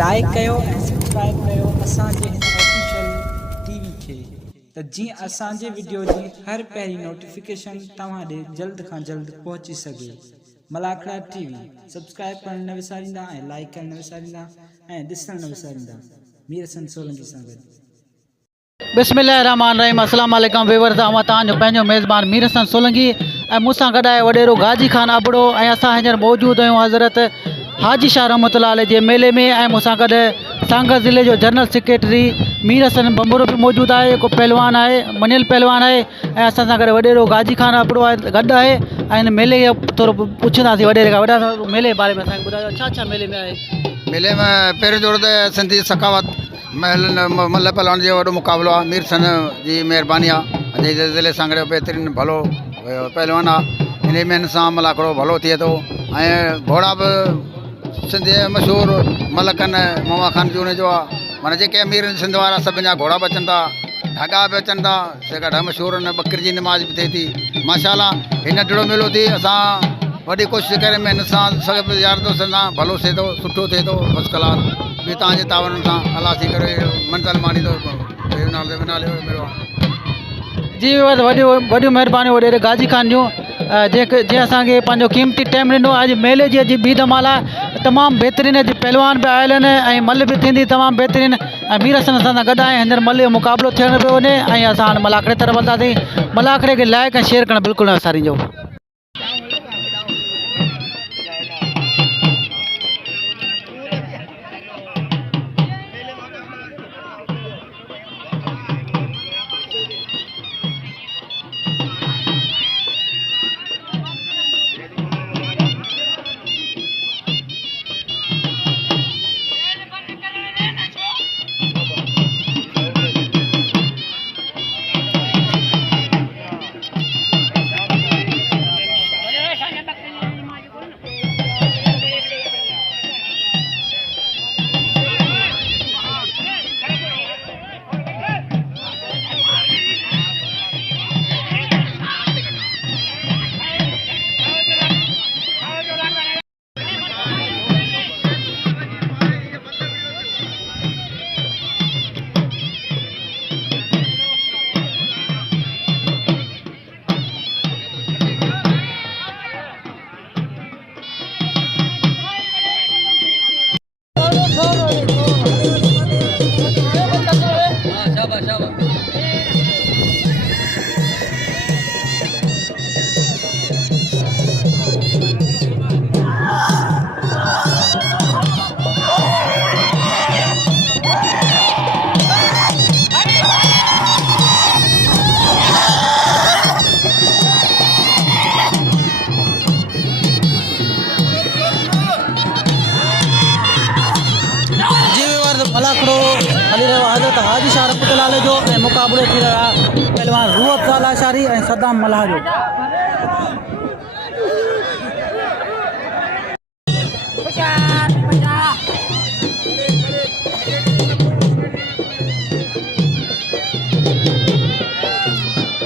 Like कयो ऐं subscribe कयो असांजे हिन ऑफिशियल टीवी खे त जीअं असांजे वीडियो जी हर पहिरीं नोटिफिकेशन तव्हां ॾे जल्द खां जल्द पहुची सघे। मलाखड़ा टीवी सब्सक्राइब करण न विसारींदा ऐं लाइक करण न विसारींदा ऐं ॾिसण न विसारींदा। मीर हसन सोलंकी सां गॾु। बिस्मिल्लाहिर्रहमानिर्रहीम। अस्सलाम वालेकुम व्यूअर्स, मां तव्हांजो पंहिंजो मेज़बान मीर हसन सोलंकी ऐं मूंसां गॾु आहे वॾेरो गाजी खान अबड़ो ऐं असां हींअर मौजूदु आहियूं हज़रत हाजी शाह रहमतुल्लाह अलैह जे मेले में ऐं मूंसां गॾु सांगत ज़िले जो जनरल सेक्रेटरी मीर हसन बंबरो बि मौजूदु आहे, जेको पहलवान आहे, मञियल पहलवान आहे ऐं असां सां गॾु वॾेरो गाजी खान अबड़ो आहे गॾु आहे ऐं हिन मेले खे थोरो पुछंदासीं वॾेरे खां। वॾा मेले जे बारे में असांखे ॿुधायो, छा छा मेले में आहे? मेले में पहिरियों जोड़ त सिंधी सखावत मल्ल पहलवान जो वॾो मुक़ाबिलो आहे। मीर सन जी महिरबानी आहे, अॼु ज़िले सां गॾु बहितरीनु भलो पहलवान आहे। इन में सां मलाखड़ो भलो थिए थो ऐं घोड़ा बि सिंधी मशहूरु मलकन मोमा खान जूने जो आहे। माना जेके अमीर सिंध वारा सभिनि जा घोड़ा बि अचनि था, ढगा बि अचनि था, जेका मशहूरु आहिनि। बकरी जी नमाज़ बि थिए थी माशाल्लाह। हिन ॾिणो मेलो थी असां वॾी कोशिशि करे महिनत सां सभु यार दोस्तनि सां भलो थिए थो, सुठो थिए थो, फर्स्ट क्लास बि तव्हांजे तावन सां अलाह थी करे मंज़िल मानी थो नाले मिलो आहे। जी वॾियूं महिरबानियूं वॾेरे गाजी खान जूं जंहिं असांखे पंहिंजो क़ीमती टाइम ॾिनो। अॼु मेले जी अॼु ॿी धमाल आहे, तमामु बहितरीनु अॼु पहलवान बि आयल आहिनि ऐं मल बि थींदी तमामु बहितरीनु ऐं मीर हसन असां सां गॾु आहे। हींअर मल जो मुक़ाबिलो थियण पियो वञे ऐं असां हाणे मलाखड़े तरफ़ हलंदासीं। मलाखड़े खे लाइक ऐं शेयर करणु बिल्कुलु न विसारींजो। मलाखड़ो हली रहियो आहे हज़रत हाजी शाह रहमतुल्लाह अलैह जो ऐं मुक़ाबिलो थी रहियो आहे पहलवान रूअत ज़ाला शारी ऐं सदाम मल्हा जो।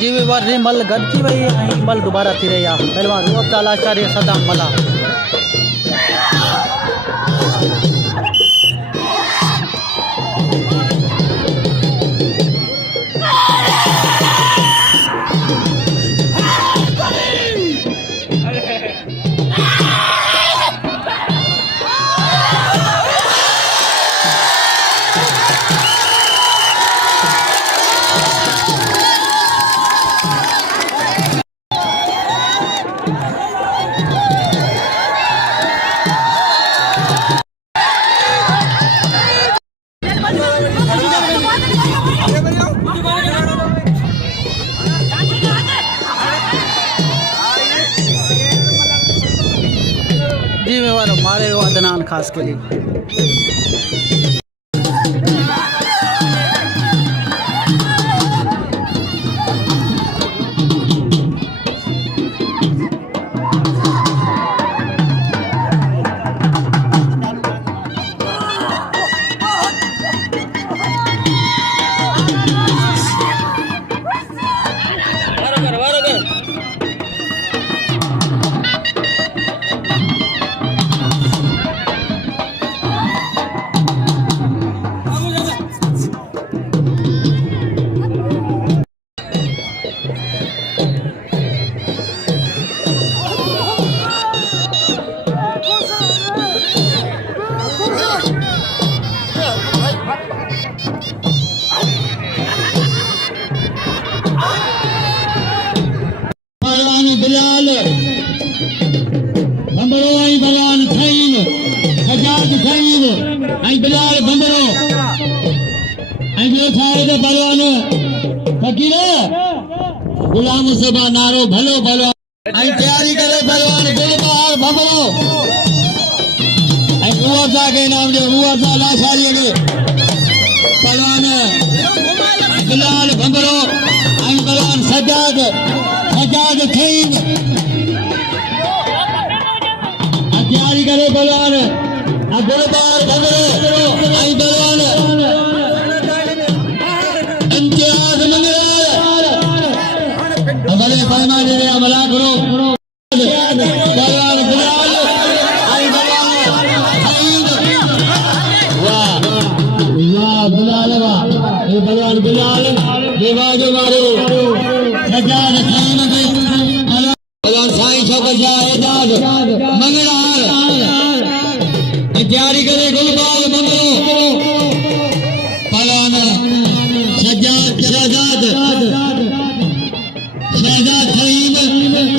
जी वी मल गॾिजी वई ऐं मल दुबारा थी रही आहे। पहलवान रूअत ज़ाला शारी ऐं सदाम मल्हा। जी मैं मारे वो अदनान खास के लिए। खईब ऐं बिलाल बंदरो ऐं ॿियो छा आहे पहलवान फ़कीर गुलाम मुस्तफा नारो भलो भलो ऐं तयारी करे पहलवान गुलबहार बंदरो ऐं मुआवज़ा के नाम जो मुआवज़ा लाशारीअ खे पहलवान बिलाल बंदरो ऐं पहलवान सजाद खईब तैयारी करे पहलवान गुलबहार बंदरो ऐं पहलवान इम्तियाज मंगरार भले पैमाने में अमला करो पहलवान बिलाल ऐं पहलवान खईब वाह वाह बिलाल वाह ये पहलवान बिलाल देवाजो मारो सजाद खईब के पहलवान साईं शौकत शाह एजाज मंगरार तैयारी करे गुलबहार बंदरो पहलवान शहजाद खईब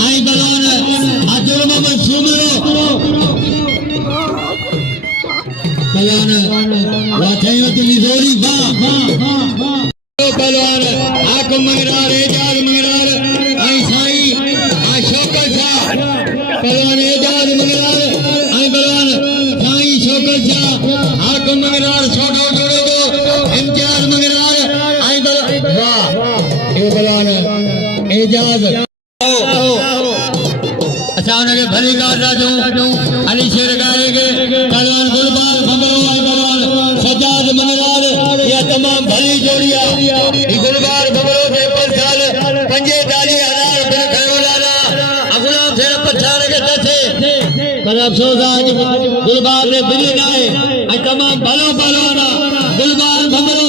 ऐं पहलवान अब्दुल मोहम्मद सूमरो पहलवान वाथई तुंहिंजी ज़ोरी वाह पहलवान हाकिम मंगरार एजाज मंगरार ऐं साईं शौकत शाह पहलवान एजाज मंगरार ऐं पहलवान साईं शौकत शाह हाकिम मंगरार सोढो जोड़े दो इम्तियाज मंगरार ऐं वाह ये पहलवान एजाज अच्छा उनके भली गाता जो अली शेर गाएंगे पहलवान गुलबहार बंदरो ऐं पहलवान सजाद मंगरार यह तमाम भली जोड़िया ये गुलबहार बंदरो के 5 साल 45,000 रुपये खयो लाला गुलाम शेर पछाड़ के दथे पर अफसोस आज गुलबहार ने बिली नाए ऐं तमाम भलो पहलवान गुलबहार बंदरो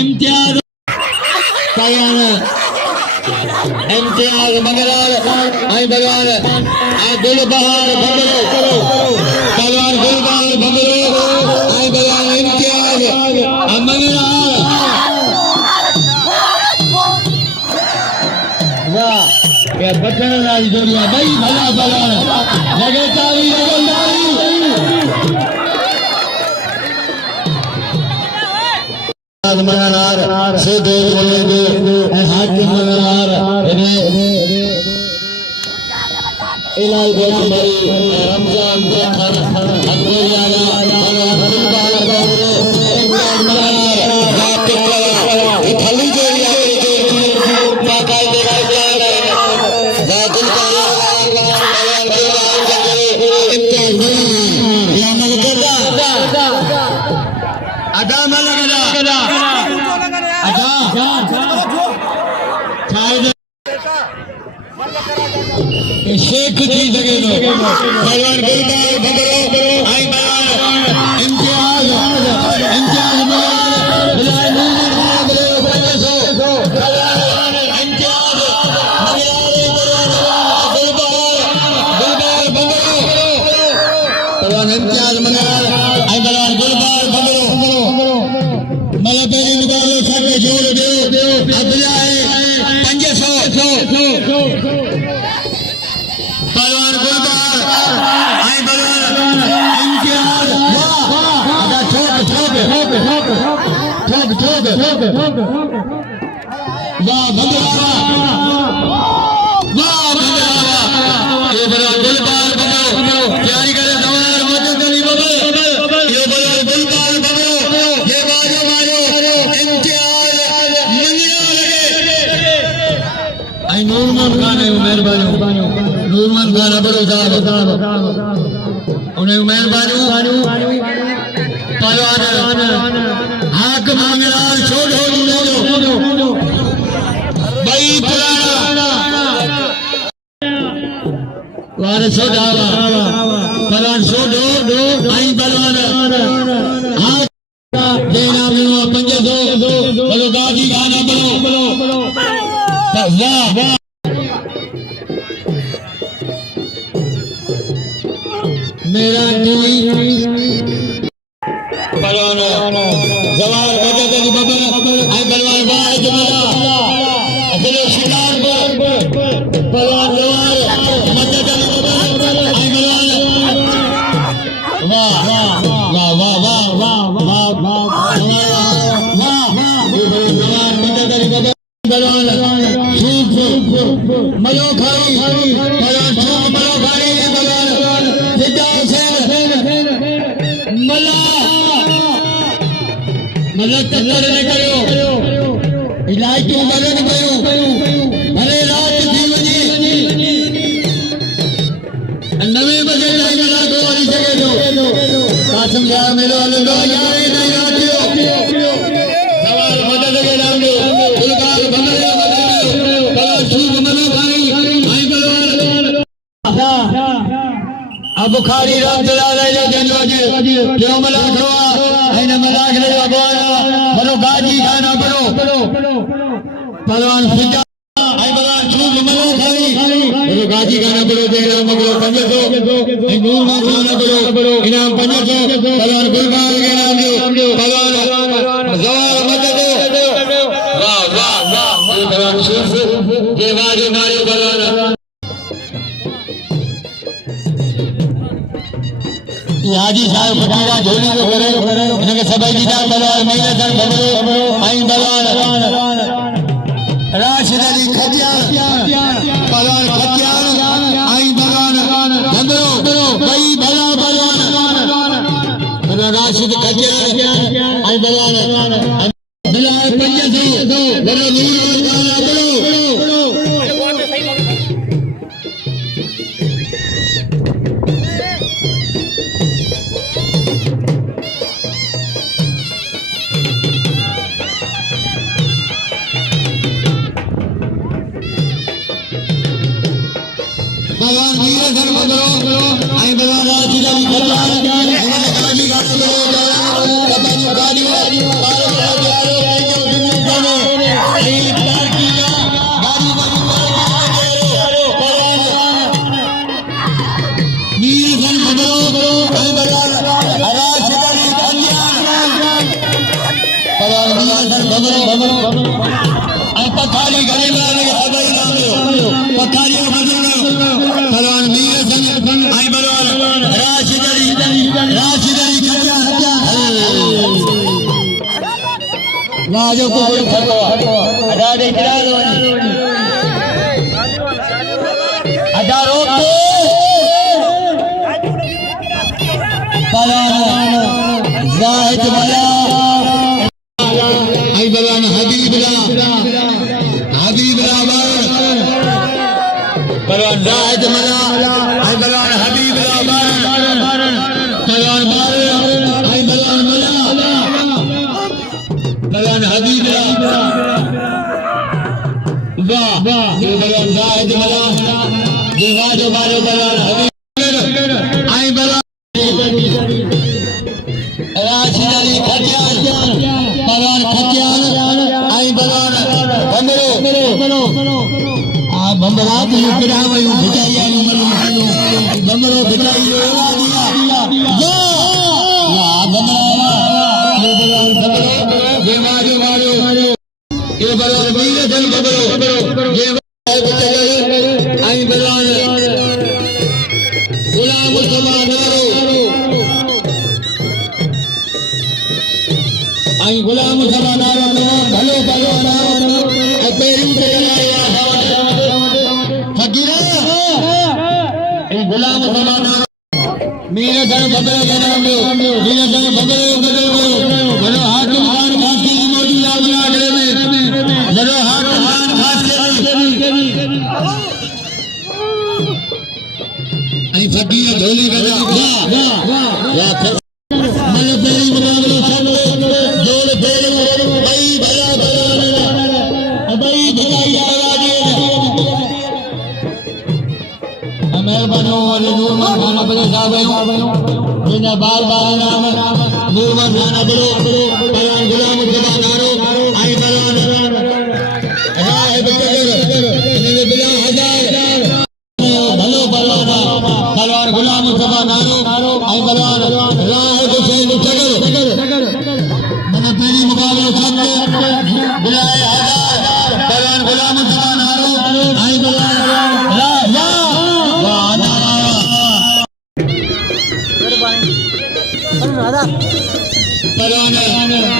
इम्तियाज पहलवान इम्तियाज मंगरार ऐं पहलवान गुलबहार बंदरो पहलवान गुलबहार बंदरो ऐं पहलवान इम्तियाज मंगरार वाह ये बचन वाली जोड़ियां भाई भला पहलवान लगे ताली मंगरार से दो हाकिम मंगरार इलाल हमारी रमजान शेख थी सघे थो पहलवान गुलबहार बंदरो ऐं पहलवान इम्तियाज इम्तियाज मंगरार ऐं पहलवान गुलबहार बंदरो मतलब पहिरीं मुक़ाबिलो छा जोड़ ॾियो अधु आहे 500 पहलवान गुलबहार ऐं पहलवान इम्तियाज वाह ठोक वाह बंदरा वाह ये पहलवान गुलबहार बंदरो तैयारी करे दवार मौजूद अली बबल ये पहलवान गुलबहार बंदरो ये बाजो इम्तियाज मंगरार ऐं नूरमान खान महिरबानी नूरमान खान बड़ो साहब उन्हें महिरबानी पहलवान हाकिम मंगरार छोड़ो भाई पुराना वारिस दावा पहलवान छोड़ो आई पहलवान हाथ देना मिलो 500 बोलो गाजी खाना बोलो वाह वाह मेरा पहलवान जवाहर मदद अली बबर आई पहलवान वाह जमाला असल शिकार पर पहलवान जवाहर मदद अली बबर आई पहलवान मलक तत्तर ने कयो इलाइटियूं बरन कयो भले रात थी वञे 9 बजे ताईं कलाको हली सघे थो कासम शाह मेलो हलंदो 11 ताईं रात जो सवाल मदद के नाम जो गुलकार भंगर जो मदद कला सूब मनो खाई आई बलवान अब बुखारी रात लाले जो जंजो क्यों मला खवा ऐन मलाक ले अबोन मनो गाजी खाना बनो पहलवान फिजा आई बलवान सूब मनो खाई मनो गाजी खाना बनो देना मगलो 500 आई नूर खाना बनो इनाम 500 पहलवान गुलकार के नाम जो पहलवान जवार मदद वाह वाह वाह पहलवान सूब के वाजो मारे पहलवान हाजी साहब फटीरा झोली जो करे इनके सभई जीता बलवान मेले सन बबरो आई बलवान राशिद अली खतियान बलवान खतियान आई बलवान बबरो कई भला बलवान राशिद खतियान आई बलवान बिलाए 500 बरो नूर वाला बरो भगवान वीर धर्म करो आई भगवान राजी का कल्याण इन्होंने गाजी का करो कबन गाड़ी वाली बारो यारो जो दुनिया में अली प्यार की ना गाड़ी वाली वीर धर्म करो आई भगवान राजी का कल्याण भगवान वीर धर्म करो आई पखाली गरीबा ने हवाई नाम लो पखाली भगवान वीर संग आई बलवान राशिद अली खतिया वाजो को फटो अदा दे गिरा दो अदा रोक दो बलवान जाहिद मला आई बलवान हबीबला बलवान जाहिद मला आई बलवान हबीब बलवान आई बलवान मला बलवान हबीब वाह ये बलवान जाहिद मला जीवा जो मारो बलवान हबीब आई बलवान राशिद अली खतियान बलवान खतियान आई बलवान बमरो बम्बरा तो गिरा वही बिचाई आई बम्बरो बिचाई ये मारो ये बलवान वीर धन बम्बरो ये आई बलवान गुलाम मुसलमान आई गुलाम मुसलमान भलो बलवान पेरू से गुलाम समाना मीर धन बबरे के नाम लो मीर धन बबरे बनो हाकिम खान खास की मौजूद आगला अगले में बनो हाकिम खान खास के आई फकीर झोली का वाह मल पेरी मुकाबले सब जोड़ फेरे भाई भला भाई भलाई मेहरबानो वाले नूरमन खाना बड़े साहब बिना बार नाम नूरमन खाना बड़ो बलवान गुलाम मुस्तफा नारो आई बलवान राह बचकर इन्होंने बिला हजार भलो बलवान गुलाम मुस्तफा नारो आई बलवान राह हुसैन चगर मैंने पहली मुकाबले सामने बिलाए हजार बलवान गुलाम मुस्तफा नारो आई बलवान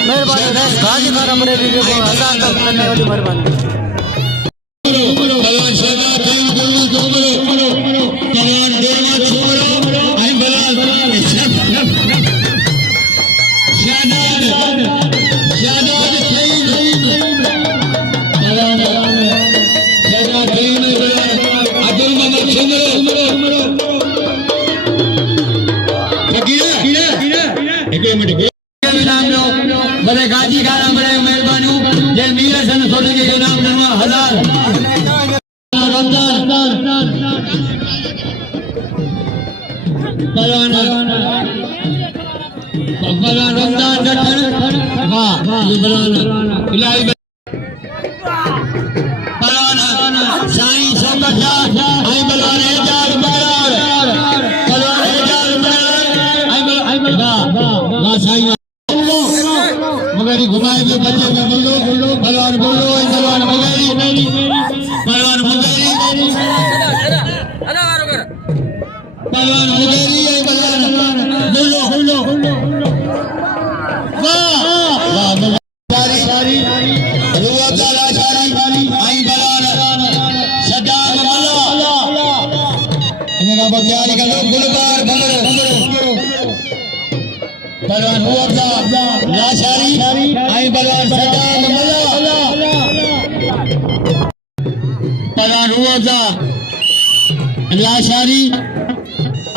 मेहरबानी गाजी खाना बड़े वीडियो को आसान करने वाली मेहरबानी भगवान शहदा कई गुरु जोमरो भगवान देवा छोरो आई बलाल शहदा बड़े गाजी खाना बड़े मेहरबानी जय मीर सन सोलंकी के नाम नवा हजार पहलवान रमजान जठन वाह पहलवान इलाही पहलवान साईं शौकत शाह आई पहलवान एजाज बरार पहलवान एजाज बरार आई वाह वाह साईं मगर घुमाए में बच्चे में बोलो पहलवान बोलो पहलवान मगरी पहलवान मगरी पहलवान मगरी पहलवान बोलो वाह वाह सारी रुआ काला सारी आई पहलवान सदाम मला इनका बचारी का लोग गुलबार भंगरो पहलवान हुआ लाशारी आई पहलवान सदाम मला पहलवान हुआ लाशारी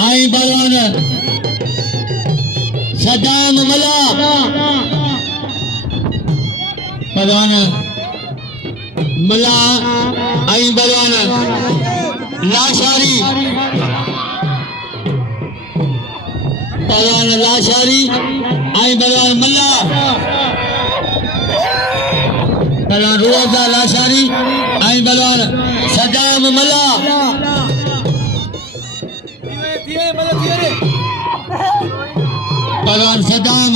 आई पहलवान सदाम मला पहलवान मला आई पहलवान लाशारी पहलवान लाशारी आई पहलवान मल्ला पहलवान रुआ लाशारी आई पहलवान सदाम मल्ला पहलवान सदाम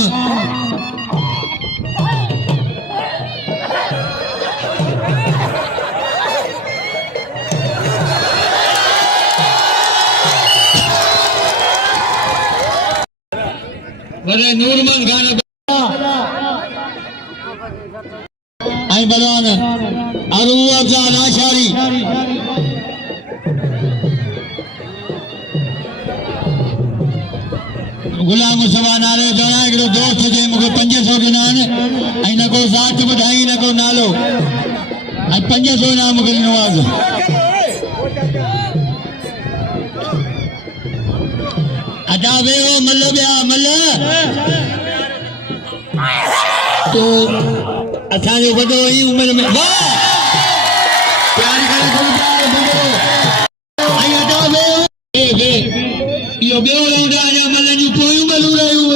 बड़े नूरमन खाना आई पहलवान अरू अफजाल लाशारी गुलाम मुस्तफा नाले दौड़ा हिकिड़ो दोस्त जे मूंखे 500 ॾिना आहिनि ऐं न को ज़ात ॿुधाई न को नालो ऐं 500 इनाम मूंखे ॾिनो आहे अदा वेहो मल ॿिया मल तो असांजो वॾो ई उमिरि में वाह प्यार करे गुलजार भंगरो ऐं अदा वेहो इहो ॿियो राउंड आहे अञा मल जूं पोयूं मलूं रहियूं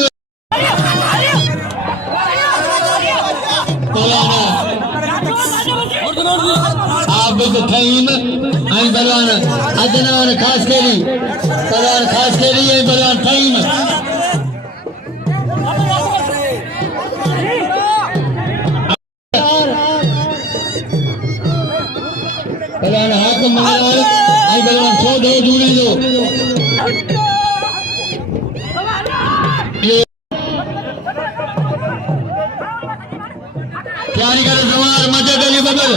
आबिद फहीम ऐं पहलवान अदनान ख़ासकेरी पहलवान ख़ासकेरी ऐं पहलवान फहीम पहलवान हाकिम मंगलवार ऐं पहलवान सौदो जूड़ींदो तैयारी करे सवार मदद अली बबल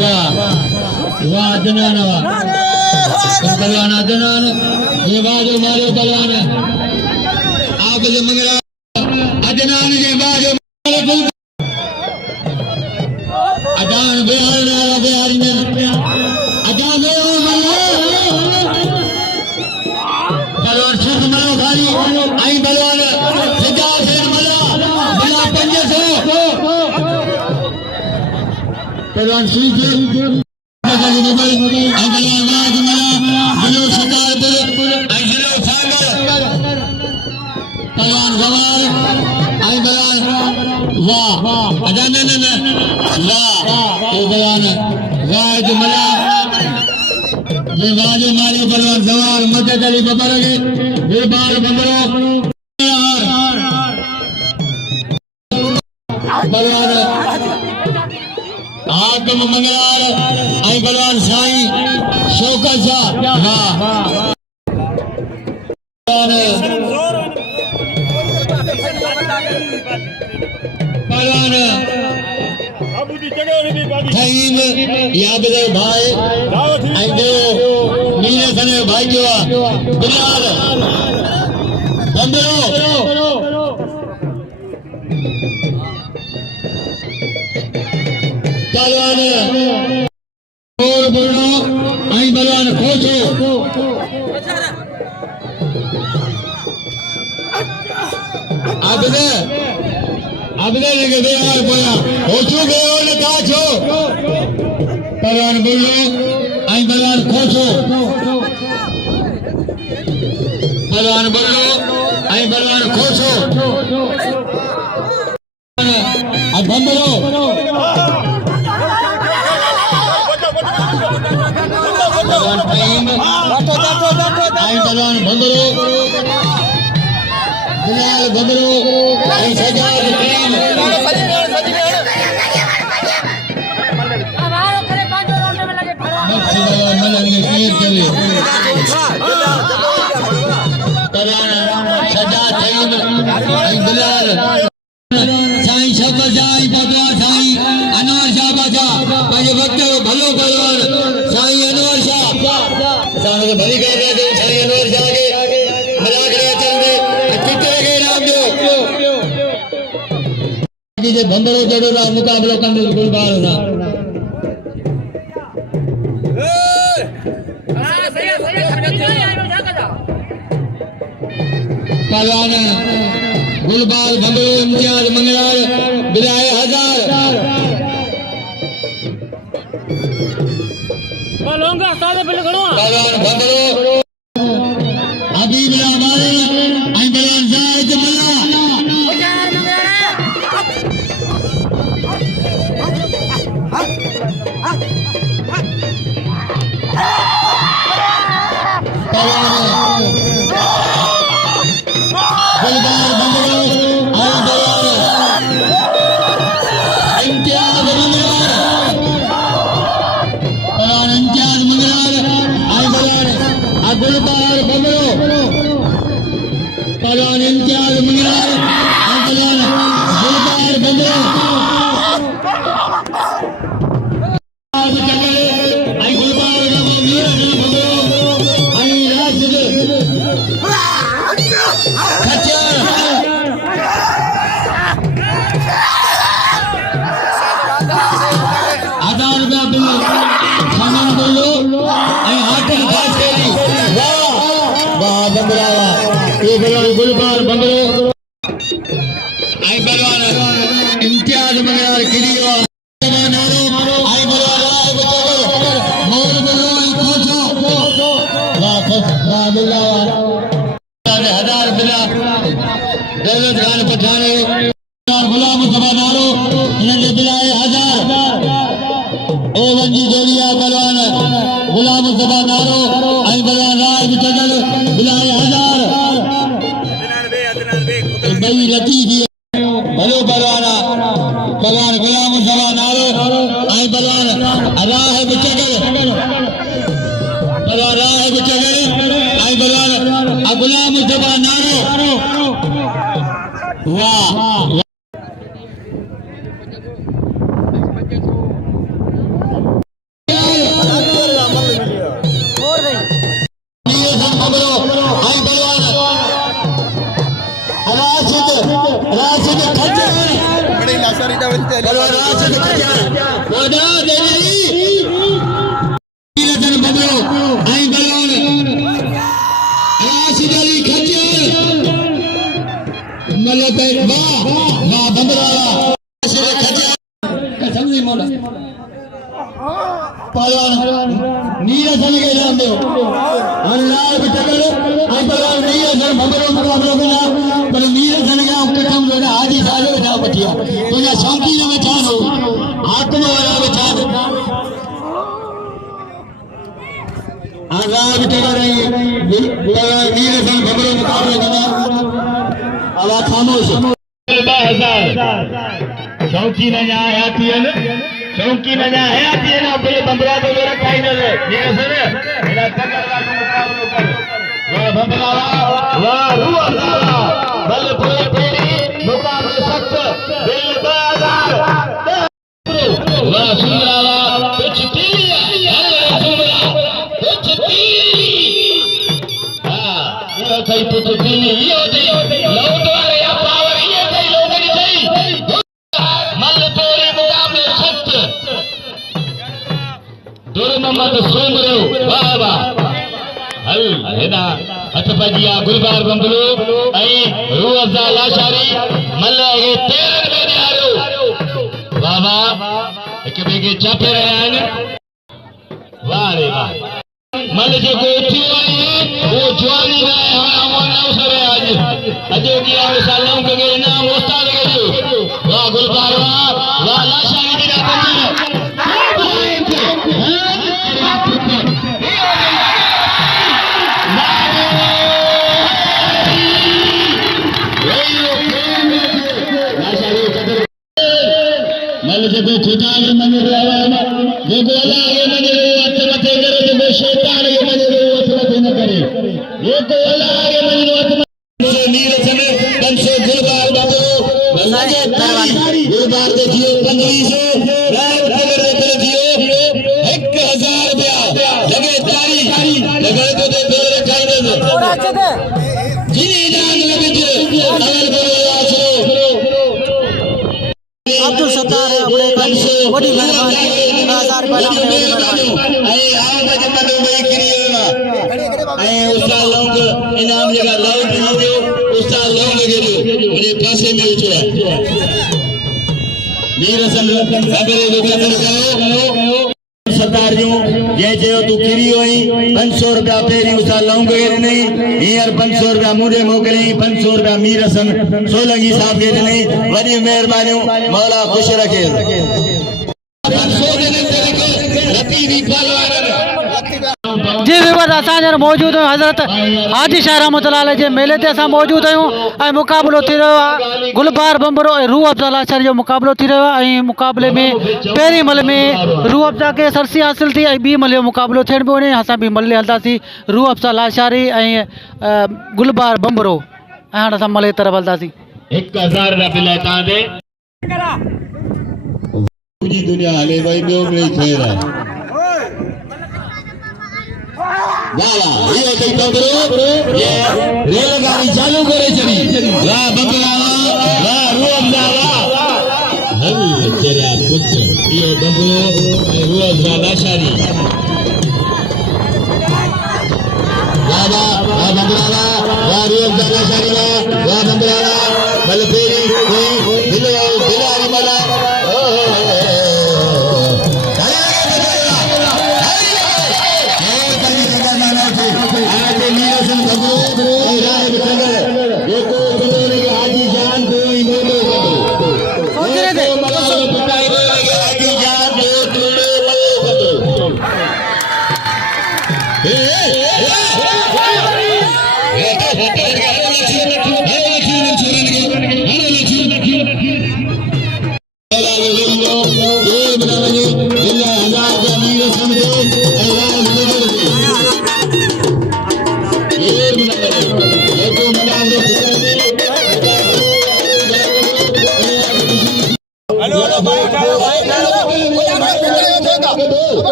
वाह वाह अदनान वाह पहलवान अदनान ये बाजू मारो पहलवान आबिद मंगलवार अदनान जे बाजू मारो अदान बिहार बिहारी ने अदा पहलवान सुख मलो खाली आई पहलवान सिद्धार्थ मला मला 500 पहलवान सुख पहलवान गवार आई पहलवान वाह अदा न वाह पहलवान वाह मला ये बाजू मारी पहलवान सवार मदद अली बबर के ये बार बबरो पहलवान आगम मंगलार आई पहलवान साईं शौकत शाह वाह पहलवान फहीम याबदे भाई आई दो मीरे सने भाई जो बिलाल बंदरो पहलवान और बोलो आई पहलवान खोचो आबदे लेके दे यार बोया खोचो गए और काचो पहलवान बोलो आई पहलवान खोचो पहलवान बोलो आई पहलवान खोचो अब बंदरो पहलवान प्रेम आई पहलवान बंदरो बिलाल बंदरो आई सजाद प्रेम मलन के खेत चले सजाद प्रेम आई बिलाल साईं शब्द जाई बबला साईं अनवर शाह बाजा पंहिंजे वक्त भलो कयो साईं अनवर शाह असां खे भली कर रहे थे साईं अनवर शाह के मजाक रहे चलते चित्र के नाम जो जे बंदरो जड़ो रा मुकाबलो कंदे गुलबार ना पहलवान गुलबाल बंदरो इम्तियाज मंगलाल बिलाए हजार पहलवान बंदरो हबीब हमारे आई बलवान जायद मल्ला गुलबार बंदरो आई बलवान इम्तियाज मंगलाल पहलवान इम्तियाज मंगलाल आई बलवान गुलबार बंदरो पहलवान इम्तियाज मंगलाल आई बलवान गुलबार बंदरो आई गुलबार बंदरो आई राशिद खच्चर हजार रुपया बिल सामान बोलो आई हाथन खास केली वाह वाह बंदरा वाह ये बलवान गुलबार बंदरो आई बलवान इम्तियाज मंगलाल किरियो नारो आई बलवान राय बचो मोर बोलो आई खोचो वाह वाह बिल्ला हजार बिला दौलत खान पठाने गुलाम मुस्तफा नारो इन्होंने बिलाए हजार ओ वंजी जोड़िया बलवान गुलाम मुस्तफा नारो आई बलवान राय बिचगल बिलाए हजार बई लती थी भलो बलवाना बलवान गुलाम मुस्तफा नारो आई बलवान राह बिचगल बलवान राह बिचगल आई बलवान गुलाम मुस्तफा नारो वाह नीरसन के नाम दो अल्लाह बिचगल आई बलवान नीरसन भमरो मुकाबलो करा पर नीरसन के कथम जो हाजी सालो ना बचिया तो या शांति में बचानो आत्मा वाला बचानो अल्लाह बिचगल नीरसन भमरो मुकाबलो करा आवाज खामोश 2000 शौकी न आती है शौकी न आती है ना बोले बंदरा तो मेरा कहीं न है ये सर मेरा तगड़ा का मुकाबला कर वाह बंदरा वाह रुआ बल पूरे पेरी मुकाबले सख्त दिल 2000 वाह सुंदरा कुछ तीली सुंदरा कुछ तीली हां ये कई कुछ तीली ये दे लो द्वारे या पावर ये दे लोग नहीं चाहिए मल पेरी मुकाबले सख्त दुर मोहम्मद सुंदरो वाह वाह हल हेॾा हथ पइजी विया गुलबार बंबलो ऐं रूह अफ़ज़ा लाशारी मल खे तेरनि में ॾियारियो वाह वाह हिक ॿिए खे चापे रहिया आहिनि वाह रे वाह मल जेको उथियो आहे उहो जवानी न आहे हाणे अवसर आहे अॼु कीअं मिसाल लौंग खे इनाम उस्ताद खे ॾियो वाह गुलबार वाह वाह लाशारी जी मल जेको खुदा खे मञंदो आहे जेको अलाह खे मञंदो हथ मथे करे जेको शैतान खे मञंदो हथ मथे न करे जेको अलाह खे मञंदो हथ मथे नीर सन 500 गुलबार बाबो लगे तारी गुलबार दे थियो 2500 रात नगर दे दिल थियो 1000 रुपया लगे तारी लगे तो दे दिल रखाई दे जिनी जान लगे जो अमल करो आसरो अब्दुल सत्तार है अपने बड़ी मेहरबानी 1000 रुपए ऐं आओ बजमनो वई किरियो ऐं उस्ताद लौंग इनाम जेका लौंग ॾियो उस्ताद लौंग खे ॾियो उन पासे में अचो मीर हसन अगरे जो कदर करो सत्तार जो जे चयो तू किरियो आई 500 रुपया पहिरीं उस्ताद लौंग खे ॾिनई हींअर 500 रुपया मुंहिंजे मोकिलियई 500 रुपया मीर हसन सोलंगी साहब खे ॾिनई वॾी महिरबानियूं मौला ख़ुशि रखे जी विवर असांजे मौजूद आहियूं हज़रत हाजी शाह रहमतुल्लाह अलैह जे मेले ते असां मौजूद आहियूं ऐं मुक़ाबिलो थी रहियो आहे गुलबार बंबरो ऐं रूह अफ़ज़ा लाशारी जो मुक़ाबिलो थी रहियो आहे ऐं मुक़ाबले में पहिरीं मल में रूह अफ़ज़ा खे सरसी हासिल थी ऐं ॿी मल जो मुक़ाबिलो थियण पियो वञे असां ॿी मल हलंदासीं रूह अफ़ज़ा लाशारी ऐं गुलबार बंबरो ऐं हाणे असां मल जी तरफ़ हलंदासीं 1000 रुपया बिल आहे तव्हां ते पूरी दुनिया हले भई ॿियो ॿियो ठहियल आहे वाह वाह ये कई बंबरो ये रेलगाड़ी चालू करे चली वाह बंबरा वाह रूह अफ़ज़ा वाह हल तेरा पुत्र ये बंबरो रूह अफ़ज़ा लाशारी वाह वाह वाह बंबरा वाह रूह अफ़ज़ा लाशारी वाह बंबरा बल फेरी बिलारी मला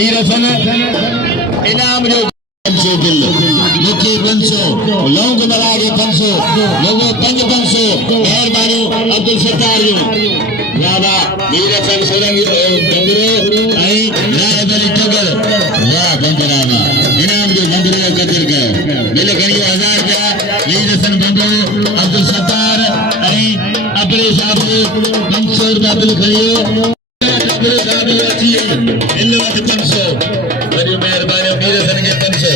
मीर हसन इनाम जो 500 बिल मुखी 500 लौंग मला के 500 लोगो 500 मेहरबानी अब्दुल सत्तार जो वाह मीर हसन सोलंगी बंदरो आई नायब अली टगर वाह बंदरा इनाम जो बंदरो कदर कर बिल घणी 1000 रुपया मीर हसन बंदरो अब्दुल सत्तार आई अपने साहब 500 रुपया बिल खड़ियो बड़ी मेहरबानी मीर हसन के 500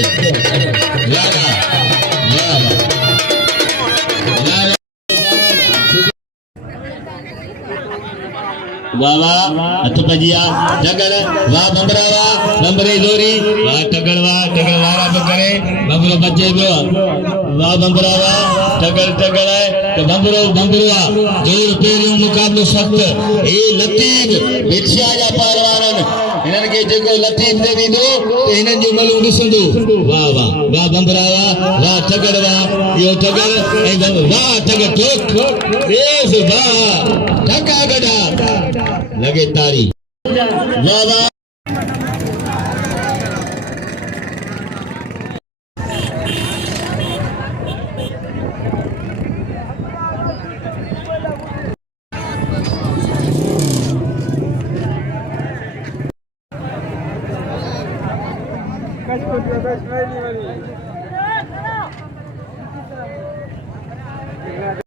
वाह वाह हथ पजिया टगर वाह बंबरा वाह बंबरे जोरी वाह टगर वारा बकरे बंबरो बचे पियो वाह बंबरा वाह टगर है तो बंबरो जोर पहिरियों मुक़ाबिलो सख़्त ए लतीफ़ बिछिया जा पहलवान हिननि खे जेको लतीफ़ दे वींदो त हिननि जो मलू ॾिसंदो वाह वाह वाह बंबरा वाह टगर वाह इहो टगर ऐं वाह टगर ठोक रेस वाह टका गॾा लगे तारी वाह वाह कच को दियो तो इसमें नहीं बनी